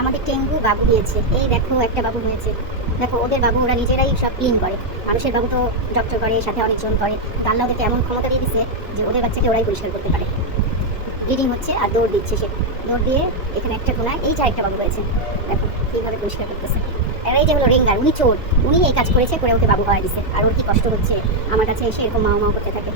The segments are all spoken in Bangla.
আমাদের টেঙ্গু বাবু দিয়েছে এই দেখো, একটা বাবু হয়েছে। দেখো, ওদের বাবু, ওরা নিজেরাই সব ক্লিন করে। মানুষের বাবু তো ডক্টর করে, সাথে অনেকজন করে। আল্লাহ ওদেরকে এমন ক্ষমতা দিয়ে দিচ্ছে যে ওদের বাচ্চাকে ওরাই পরিষ্কার করতে পারে। ব্লিডিং হচ্ছে আর দৌড় দিচ্ছে সে। দৌড় দিয়ে এখানে একটা কোনায় এই চার একটা বাবু রয়েছে। দেখো, কীভাবে পরিষ্কার করতেছে। আর এই যে হলো রেঙ্গার উনি চোর। উনি এই কাজ করেছে, করে ওকে বাবু হওয়া দিচ্ছে আর ওর কি কষ্ট হচ্ছে? আমার কাছে এসে এরকম মাও মাও করতে থাকে।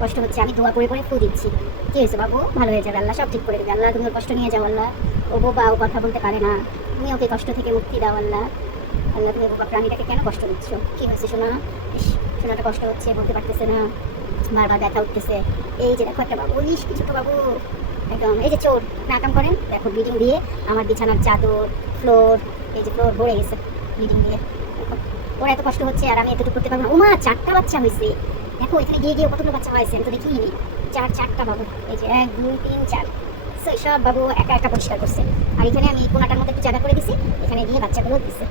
কষ্ট হচ্ছে, আমি দোয়া করে করে ফু দিচ্ছি। কি হয়েছে বাবু? ভালো হয়ে যাবে, আল্লাহ সব ঠিক করে দেবে। আল্লাহ, তুমি কষ্ট নিয়ে যাও, আল্লাহ। ও বোবা, ও কথা বলতে পারে না। তুমি ওকে কষ্ট থেকে মুক্তি দাও, আল্লাহ। আল্লাহ, তুমি বোবা প্রাণীটাকে কেন কষ্ট দিচ্ছ? কি হয়েছে শোনা শোনাটা কষ্ট হচ্ছে, বলতে পারতেছে না। বারবার ব্যথা উঠতেছে। এই যে দেখো একটা বাবু, ইস, কি ছোট বাবু। একদম, এই যে চোর। না কাম করেন, দেখো ব্লিডিং দিয়ে আমার বিছানার চাদর, ফ্লোর, এই যে ফ্লোর ভরে গেছে। ব্লিডিং দিয়ে ওর এত কষ্ট হচ্ছে আর আমি এতটুকু করতে পারব না। ওমা, চারটা বাচ্চা হয়েছে। দেখো, এখানে গিয়ে গিয়ে কতগুলো বাচ্চা হয়েছে, আমি তো দেখিনি। চার, চারটা বাবু। এই যে এক, দুই, তিন, চার। সব বাবু একা একা পরিষ্কার করছে। আর এখানে আমি কোনাটার মধ্যে একটু জায়গা করে দিছি। এখানে দিয়ে বাচ্চাগুলো দিচ্ছে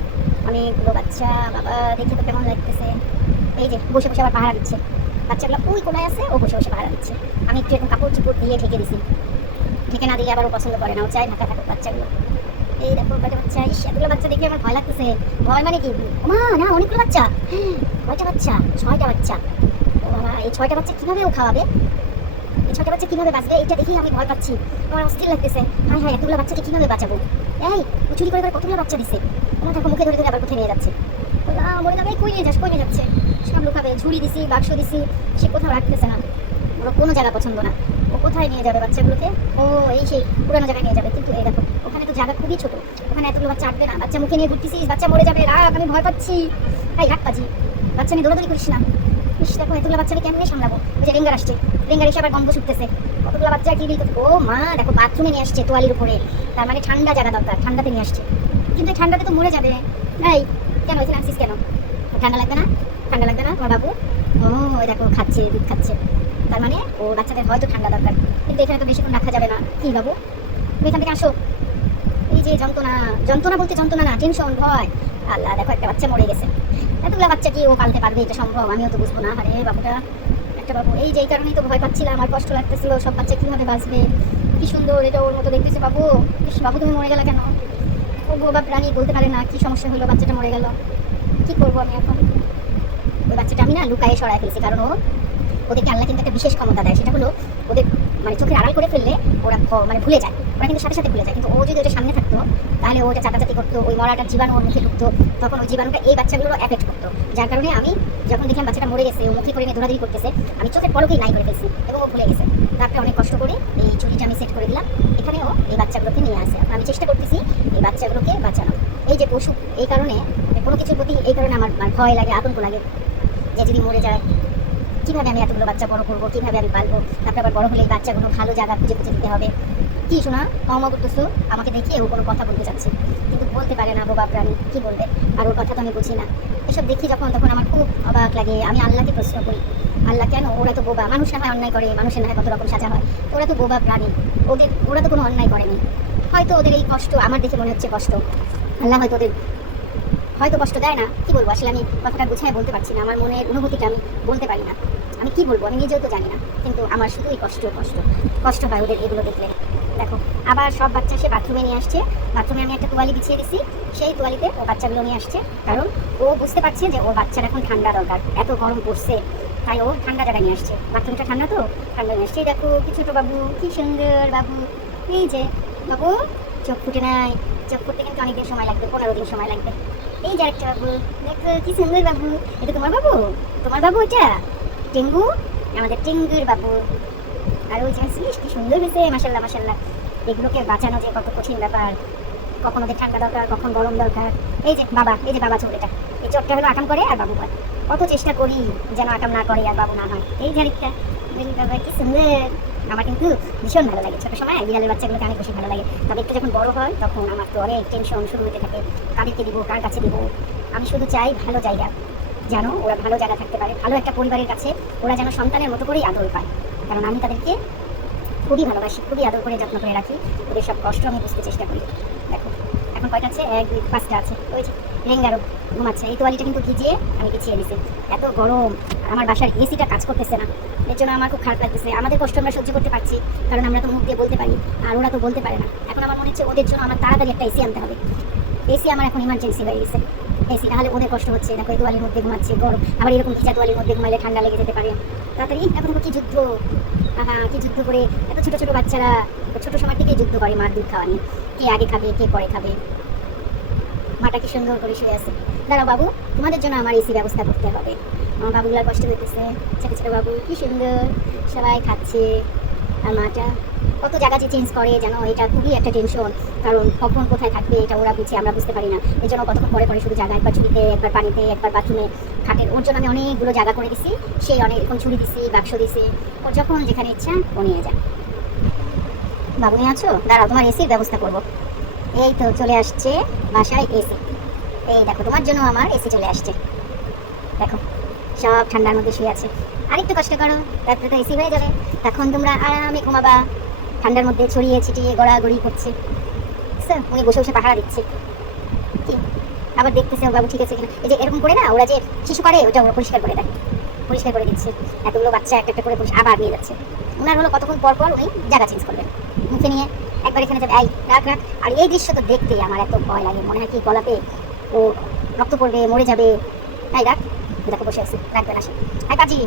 অনেকগুলো বাচ্চা, বাবা, দেখে তো কেমন লাগতেছে। এই যে, বসে বসে আবার পাহারা দিচ্ছে। বাচ্চাগুলো ওই কোনায় আছে, ও বসে বসে পাহারা দিচ্ছে। আমি একটু এরকম কাপড় চুপড় দিয়ে ঢেকে দিছি। ঢেকে না দিলে আবার ও পছন্দ করে না। ও চাই ঢাকা থাকুক বাচ্চাগুলো। এই দেখো, কয়টা বাচ্চা? ইস, এতগুলো বাচ্চা দেখে আমার ভয় লাগতেছে। ভয় মানে কি? মা না, অনেকগুলো বাচ্চা। কয়টা বাচ্চা? ছয়টা বাচ্চা। এই ছয়টা বাচ্চা কীভাবে ও খাওয়াবে? এই ছয়টা বাচ্চা কীভাবে বাঁচবে? এটা দেখেই আমি ভয় পাচ্ছি। আমার অস্থির লাগতেছে। হাই হাই এতগুলো বাচ্চাকে কীভাবে বাঁচাবো? এই চুরি করে করে কতগুলো বাচ্চা দিছে? আমার দেখো, মুখে ধরে ধরে আবার কোথায় নিয়ে যাচ্ছে? মরে যাবে। কই নিয়ে যাস, কই নিয়ে যাচ্ছে? সব লুকাবে, ঝুড়ি দিছি, বাক্স দিছি। সে কোথাও রাখতেছে না। ওর কোনো জায়গা পছন্দ না। ও কোথায় নিয়ে যাবে বাচ্চাগুলোকে? ও এই সেই পুরানো জায়গায় নিয়ে যাবে। কিন্তু এই দেখো, ওখানে তো জায়গা খুবই ছোট। ওখানে এতগুলো বাচ্চা আটবে না। বাচ্চা মুখে নিয়ে ঘুরতেছিস, বাচ্চা মরে যাবে। রাগ, আমি ভয় পাচ্ছি। এই রাগ পাজি। বাচ্চা নিয়ে দৌড়াদৌড়ি করিস না। ইস, দেখো, এতগুলো বাচ্চাকে কেমনে সামলাবো? ওই যে রেঙ্গার আসছে। রেঙ্গার এসে আবার গন্ধ ছুটতেছে কতগুলো বাচ্চা কি ও মা, দেখো বাথরুমে নিয়ে আসছে তোয়ালির উপরে। তার মানে ঠান্ডা জায়গা দরকার, ঠান্ডাতে নিয়ে আসছে। কিন্তু ঠান্ডাতে তো মরে যাবে। এই, কেন এখানে আনছিস কেন? ঠান্ডা লাগবে না? ঠান্ডা লাগবে না, তোমার বাবু? ও দেখো, খাচ্ছে, দুধ খাচ্ছে। তার মানে ও বাচ্চাদের হয়তো ঠান্ডা দরকার। কিন্তু এখানে তো বেশিক্ষণ রাখা যাবে না। কি বাবু তুমি এখান থেকে আসো। এই যে যন্ত্রণা যন্ত্রণা বলতে যন্ত্রণা না, টেনশন, ভয়। আল্লাহ, দেখো একটা বাচ্চা মরে গেছে। এতগুলো বাচ্চা কি ও পালতে পারবে? এটা সম্ভব? আমিও তো বুঝব না। আরে বাবুটা, একটা বাবু, এই যে এই কারণেই তো ভয় পাচ্ছিলাম। আমার কষ্ট লাগতেছিল। সব বাচ্চা কীভাবে বাঁচবে? কি সুন্দর, এটা ওর মতো দেখতেছে বাবু। বাবু তুমি মরে গেলে কেন? ও বাবা প্রাণী বলতে পারে না কি সমস্যা হলো বাচ্চাটা মরে গেল। কি করব আমি এখন? ওই বাচ্চাটা আমি না লুকায়ে সরাই ফেলছি। কারণ ও ওদেরকে আল্লাহ কিন্তু একটা বিশেষ ক্ষমতা দেয়। সেটা হলো ওদের মানে চোখের আড়াল করে ফেললে ওরা মানে ভুলে যায়। ওরা কিন্তু সাথে সাথে ভুলে যায়। কিন্তু ও যদি ওটা সামনে থাকতো, তাহলে ও ওটা চাটাচাটি করতো, ওই মরাটার জীবাণু ওর মুখে ঢুকতো, তখন ওই জীবাণুটা এই বাচ্চাগুলোরও এফেক্ট করতো। যার কারণে আমি যখন দেখলাম বাচ্চাটা মরে গেছে, ও মুখে করে নিয়ে করতেছে, আমি চোখের পলকেই নাই করে ফেলছি এবং ও ভুলে গেছে। তারপরে অনেক কষ্ট করে এই ছুরিটা আমি সেট করে দিলাম। এখানেও এই বাচ্চাগুলোকে নিয়ে আসে। আমি চেষ্টা করতেছি এই বাচ্চাগুলোকে বাঁচানো এই যে পশু, এই কারণে কোনো কিছুর প্রতি এই কারণে আমার ভয় লাগে, আতঙ্ক লাগে যে যদি মরে যায় কীভাবে আমি এতগুলো বাচ্চা বড় করব? কীভাবে আমি পালবো? তারপরে আবার বড় হলে এই বাচ্চাগুলো ভালো জায়গা খুঁজে খুঁজে দিতে হবে। কি শোনা? কমা করতেছো আমাকে দেখিয়ে ও কোনো কথা বলতে চাচ্ছে কিন্তু বলতে পারে না বোবা প্রাণী কি বলবে? আর ওর কথা তো আমি বুঝি না। এসব দেখি যখন, তখন আমার খুব অবাক লাগে। আমি আল্লাহকে প্রশ্ন করি, আল্লাহ কেন? ওরা তো বোবা। মানুষ না হয় অন্যায় করে, মানুষের হয় কত রকম সাজা হয়। ওরা তো বোবা প্রাণী। ওদের, ওরা তো কোনো অন্যায় করেনি হয়তো ওদের এই কষ্ট আমার দেখে মনে হচ্ছে কষ্ট। আল্লাহ হয়তো ওদের হয়তো কষ্ট দেয় না। কি বলব, আসলে আমি কথাটা গুছায় বলতে পারছি না। আমার মনের অনুভূতিটা আমি বলতে পারি না। আমি কি বলব, আমি নিজেও তো জানি না। কিন্তু আমার শুধুই কষ্ট কষ্ট। কষ্ট হয় ওদের এগুলো দেখলে। দেখো, আবার সব বাচ্চা সে বাথরুমে নিয়ে আসছে। বাথরুমে আমি একটা তোয়ালি বিছিয়ে দিছি। সেই তোয়ালিতে ও বাচ্চাগুলো নিয়ে আসছে। কারণ ও বুঝতে পারছে যে ও বাচ্চার এখন ঠান্ডা দরকার। এত গরম পড়ছে। তাই ও ঠান্ডা জায়গায় নিয়ে আসছে। বাথরুমটা ঠান্ডা তো? ঠান্ডা নিয়ে আসছে। দেখো, কি ছোটো বাবু, কি সুন্দর বাবু। এই যে, বাবু, চোখ ফুটে নাই। চোখ ফুটতে কিন্তু অনেক দিন সময় লাগবে, পনেরো দিন সময় লাগবে। এই যে একটা বাবু, দেখো কি সুন্দর বাবু। এটা তোমার বাবু? তোমার বাবু এটা? টেঙ্গু? আমাদের টেঙ্গুর বাবু। আর ওই জানিস কি সুন্দর হয়েছে মাসাল্লাহ মাসাল্লাহ এগুলোকে বাঁচানো যে কত কঠিন ব্যাপার। কখন ওদের ঠান্ডা দরকার, কখন গরম দরকার। এই যে বাবা, এই যে বাবা ছবিটা এই চোখটা হলো আকাম করে আর বাবু হয় কত চেষ্টা করি যেন আকাম না করে আর বাবু না হয়। এই জারিকটা বাবা, কি সুন্দর। আমার কিন্তু ভীষণ ভালো লাগে। ছোটো সময় বিড়ালের বাচ্চাগুলোকে অনেক বেশি ভালো লাগে। তবে একটু যখন বড় হয়, তখন আমার তো অনেক টেনশন শুরু হতে থাকে। কাদেরকে দিব, কার কাছে দিব? আমি শুধু চাই ভালো জায়গা। যেন ওরা ভালো জায়গা থাকতে পারে। ভালো একটা পরিবারের কাছে ওরা যেন সন্তানের মতো করেই আদর পায়। কারণ আমি তাদেরকে খুবই ভালোবাসি, খুবই আদর করে যত্ন করে রাখি। ওদের সব কষ্ট আমি বুঝতে চেষ্টা করি। দেখো। এখন কয়টা আছে? এক, দুই, পাঁচটা আছে। ওই যে ঘুমাচ্ছে। এই তোয়ালিটা কিন্তু ভিজিয়ে আমি বিছিয়ে দিছি। এত গরম। আমার বাসার এসিটা কাজ করতেছে না। এর জন্য আমার খুব খারাপ লাগতেছে। আমাদের কষ্ট আমরা সহ্য করতে পারছি, কারণ আমরা তো মুখ দিয়ে বলতে পারি। আর ওরা তো বলতে পারে না। এখন আমার মনে হচ্ছে ওদের জন্য আমার তাড়াতাড়ি একটা এসি আনতে হবে। এসি আমার এখন ইমার্জেন্সি হয়ে গেছে। এসি নাহলে ওদের কষ্ট হচ্ছে। দেখো এই তোয়ালির মধ্যে ঘুমাচ্ছে, গরম। আবার এরকম ভিজা তোয়ালির মধ্যে ঘুমাইলে ঠান্ডা লেগে যেতে পারে। তাড়াতাড়ি। এখন কি যুদ্ধ? আহা কি যুদ্ধ করে? এত ছোটো ছোটো বাচ্চারা ছোটো সময় থেকেই যুদ্ধ করে মার দুধ খাওয়া নিয়ে। কে আগে খাবে, কে পরে খাবে? মাটা কি সুন্দর করে শুয়ে আছে। দাঁড়াও বাবু, তোমাদের জন্য আমার এসি ব্যবস্থা করতে হবে। আমার বাবুগুলার কষ্ট হইতেছে। ছোটো ছোটো বাবু, কি সুন্দর। সবাই খাচ্ছে। আর মাটা? কত জায়গা যে চেঞ্জ করে যেন এটা খুবই একটা টেনশন কারণ কখন কোথায় থাকবে এটা ওরা বুঝে, আমরা বুঝতে পারি না। এই জন্য কতক্ষণ পরে পরে শুধু জায়গা, একবার ছুরিতে একবার পানিতে একবার বাথরুমে খাটের ওর জন্য আমি অনেকগুলো জায়গা করে দিছি, সেই অনেক এরকম ঝুড়ি দিছি, বাক্স দিছি। ওর যখন যেখানে ইচ্ছা, ও নিয়ে যায়। বাবু নিয়ে আছো? দাঁড়াও, তোমার এসির ব্যবস্থা করব। এই তো চলে আসছে বাসায় এসি এই দেখো, তোমার জন্য আমার এসি চলে আসছে। দেখো, সব ঠান্ডার মধ্যে শুয়ে আছে। আরেকটু কষ্ট করো, রাত্রে তো এসি হয়ে যাবে। তখন তোমরা আরামে ঘুমাবা। ঠান্ডার মধ্যে ছড়িয়ে ছিটিয়ে গড়াগড়ি করছে। স্যার, উনি বসে বসে পাহারা দিচ্ছে। আবার দেখতেছে বাবু ঠিক আছে কিনা? এই যে এরকম করে না, ওরা যে শিশু করে, ওটা ওরা পরিষ্কার করে দেয় পরিষ্কার করে দিচ্ছে। এতগুলো বাচ্চা একটা একটা করে আবার নিয়ে যাচ্ছে। ওনার হলো কতক্ষণ পর পর উনি জায়গা চেঞ্জ করবেন। মুখে নিয়ে একবার এখানে যাবে। এই, রাখ রাখ। আর এই দৃশ্য তো দেখতেই আমার এত ভয় লাগে। মনে হয় কি গলাতে ও রক্ত পড়বে, মরে যাবে। এই, রাখ। দেখো বসে আছে। রাখবেন আসে। এই, পাজি।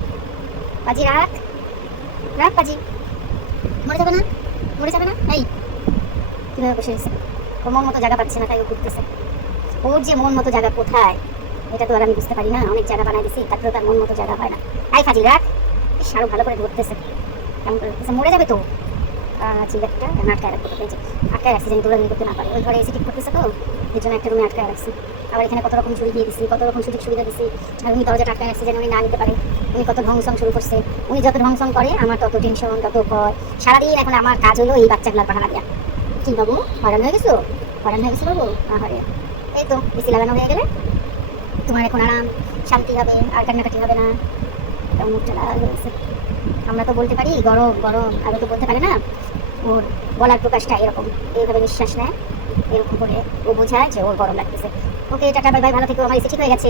পাজি, রাখ। রাখ, পাজি। মরে যাবে না? মরে যাবে না? এই, কীভাবে বসে আছে ও মন মতো জায়গা পাচ্ছে না, তাই ও ঘুরতেছে। ওর যে মন মতো জায়গা কোথায়, এটা তো আর আমি বুঝতে পারি না। অনেক জায়গা বানাই দিছি তারপরে তার মন মতো জায়গা হয় না। তাই ফাজি রাখ। সারও ভালো করে ধরতেছে কেমন করে মরে যাবে তো। চিল একটা আটকায় রাখতে পেরেছে আটকায় রাখছি যেন দৌড়াদৌড়ি করতে না পারে। ওই ঘরে এসি ঠিক করতেছে তো? এর জন্য একটা রুমে আটকায় রাখছি। আবার এখানে কত রকম ঝুড়ি দিয়ে দিছি, কত রকম সুযোগ সুবিধা দিছি উনি দরজাটা আটকায় রাখছি যেন উনি না নিতে পারে। উনি কত ঢংসং শুরু করছে। উনি যত ঢংসং করে, আমার তত টেনশন, তত ভয়। সারাদিন এখন আমার কাজ হলো এই বাচ্চাগুলার পাহারা দেওয়া কি বাবু হরান হয়ে গেছো? হরান হয়ে গেছো বাবু? আহারে। এই তো, এসি লাগানো হয়ে গেলে। তোমার এখন আরাম, শান্তি হবে, আর কান্নাকাটি হবে না। মুখটা লাল হয়েছে আমরা তো বলতে পারি, গরম গরম আর তো বলতে পারে না। ওর গলার প্রকাশটা এরকম, এইভাবে নিঃশ্বাস নেয়, এরকম করে ও বোঝায় যে ওর গরম লাগতেছে। ওকে, টাটা ভাই ভালো থেকে, আমার ঠিক হয়ে গেছে।